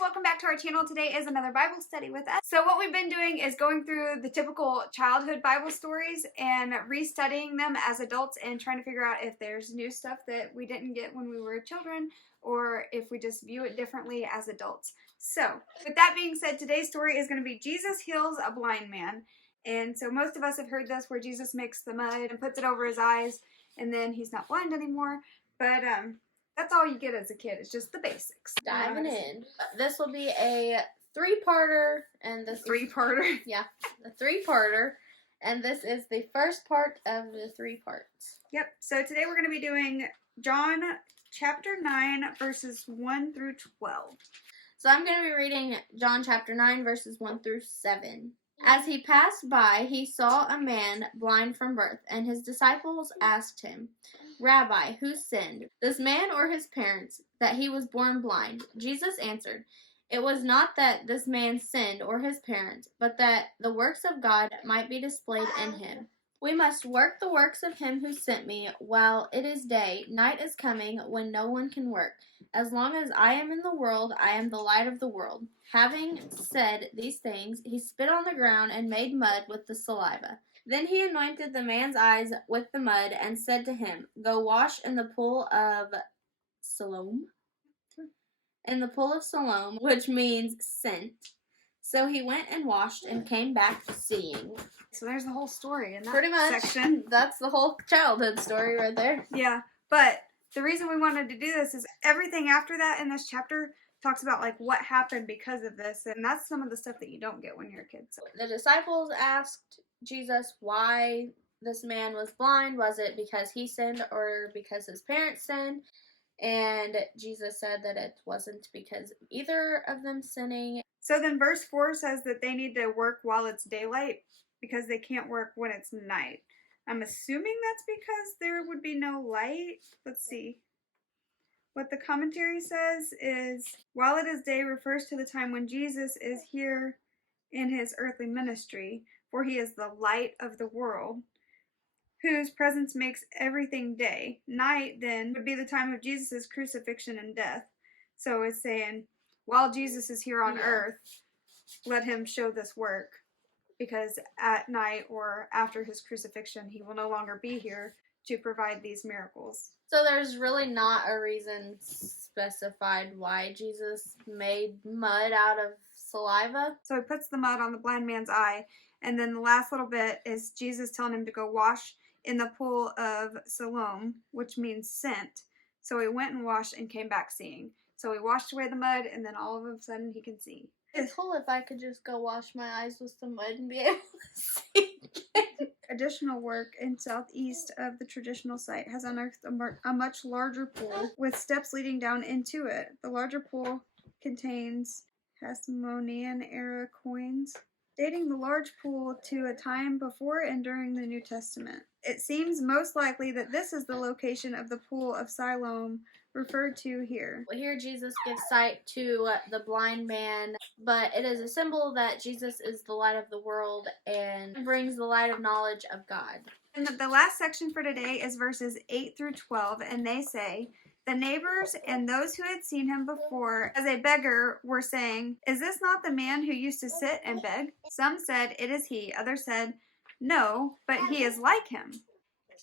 welcome back to our channel. Today is another Bible study with us. So what we've been doing is going through the typical childhood Bible stories and restudying them as adults and trying to figure out if there's new stuff that we didn't get when we were children or if we just view it differently as adults. So with that being said, today's story is going to be Jesus heals a blind man. And so most of us have heard this where Jesus makes the mud and puts it over his eyes and then he's not blind anymore. But that's all you get as a kid. It's just the basics. Diving in. This will be a three-parter, and this Three-parter? Yeah, a three-parter, and this is the first part of the 3 parts. Yep. So today we're going to be doing John chapter 9, verses 1 through 12. So I'm going to be reading John chapter 9, verses 1 through 7. As he passed by, he saw a man blind from birth, and his disciples asked him, "Rabbi, who sinned, this man or his parents, that he was born blind?" Jesus answered, "It was not that this man sinned or his parents, but that the works of God might be displayed in him. We must work the works of him who sent me while it is day. Night is coming when no one can work. As long as I am in the world, I am the light of the world." Having said these things, he spit on the ground and made mud with the saliva. Then he anointed the man's eyes with the mud and said to him, "Go wash in the pool of Siloam," which means sent. So he went and washed and came back seeing. So there's the whole story in that Pretty much. section. That's the whole childhood story right there. Yeah, but the reason we wanted to do this is everything after that in this chapter talks about like what happened because of this, and that's some of the stuff that you don't get when you're a kid. So the disciples asked Jesus why this man was blind. Was it because he sinned or because his parents sinned? And Jesus said that it wasn't because either of them sinning. So then verse 4 says that they need to work while it's daylight because they can't work when it's night. I'm assuming that's because there would be no light. Let's see. What the commentary says is, while it is day refers to the time when Jesus is here in his earthly ministry, for he is the light of the world, whose presence makes everything day. Night, then, would be the time of Jesus' crucifixion and death. So it's saying, while Jesus is here on earth, let him show this work, because at night or after his crucifixion, he will no longer be here to provide these miracles. So there's really not a reason specified why Jesus made mud out of saliva. So he puts the mud on the blind man's eye, and then the last little bit is Jesus telling him to go wash in the pool of Siloam, which means sent. So he went and washed and came back seeing. So he washed away the mud, and then all of a sudden he can see. It's cool if I could just go wash my eyes with some mud and be able to see. Additional work in southeast of the traditional site has unearthed a much larger pool with steps leading down into it. The larger pool contains Hasmonean era coins, dating the large pool to a time before and during the New Testament. It seems most likely that this is the location of the pool of Siloam referred to here. Here Jesus gives sight to the blind man, but it is a symbol that Jesus is the light of the world and brings the light of knowledge of God. And the last section for today is verses 8 through 12, and they say, "The neighbors and those who had seen him before as a beggar were saying, 'Is this not the man who used to sit and beg?' Some said, 'It is he.' Others said, 'No, but he is like him.'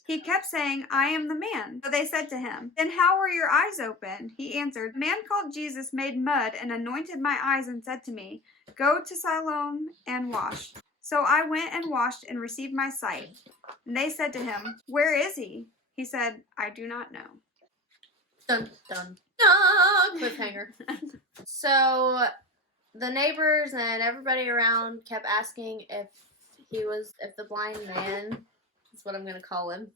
He kept saying, 'I am the man.' So they said to him, 'Then how were your eyes opened?' He answered, 'A man called Jesus made mud and anointed my eyes and said to me, "Go to Siloam and wash." So I went and washed and received my sight.' And they said to him, 'Where is he?' He said, 'I do not know.'" Dun, dun, dun! Cliffhanger. So the neighbors and everybody around kept asking if the blind man, that's what I'm going to call him,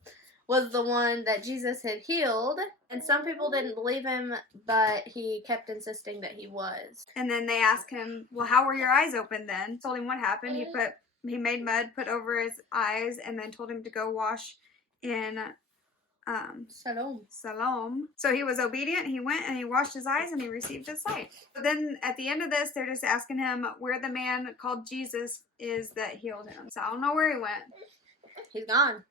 was the one that Jesus had healed. And some people didn't believe him, but he kept insisting that he was. And then they asked him, "Well, how were your eyes open then?" Told him what happened. He made mud, put over his eyes, and then told him to go wash in Siloam. So he was obedient. He went and he washed his eyes and he received his sight. But then at the end of this, they're just asking him where the man called Jesus is that healed him. So I don't know where he went. He's gone.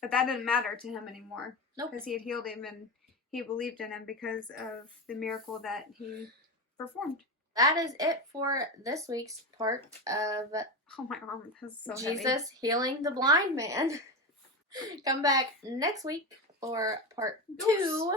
But that didn't matter to him anymore. Nope. Because he had healed him and he believed in him because of the miracle that he performed. That is it for this week's part of Oh, my arm is so heavy. Jesus healing the blind man. Come back next week for part 2.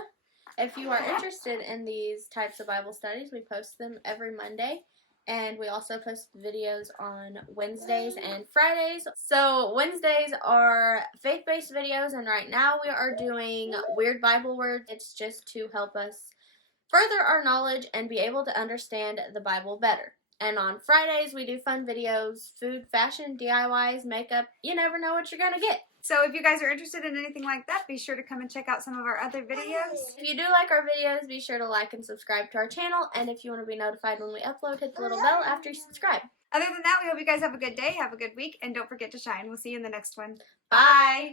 If you are interested in these types of Bible studies, we post them every Monday. And we also post videos on Wednesdays and Fridays. So Wednesdays are faith-based videos, and right now we are doing weird Bible words. It's just to help us further our knowledge and be able to understand the Bible better. And on Fridays, we do fun videos, food, fashion, DIYs, makeup. You never know what you're going to get. So if you guys are interested in anything like that, be sure to come and check out some of our other videos. If you do like our videos, be sure to like and subscribe to our channel. And if you want to be notified when we upload, hit the little bell after you subscribe. Other than that, we hope you guys have a good day, have a good week, and don't forget to shine. We'll see you in the next one. Bye!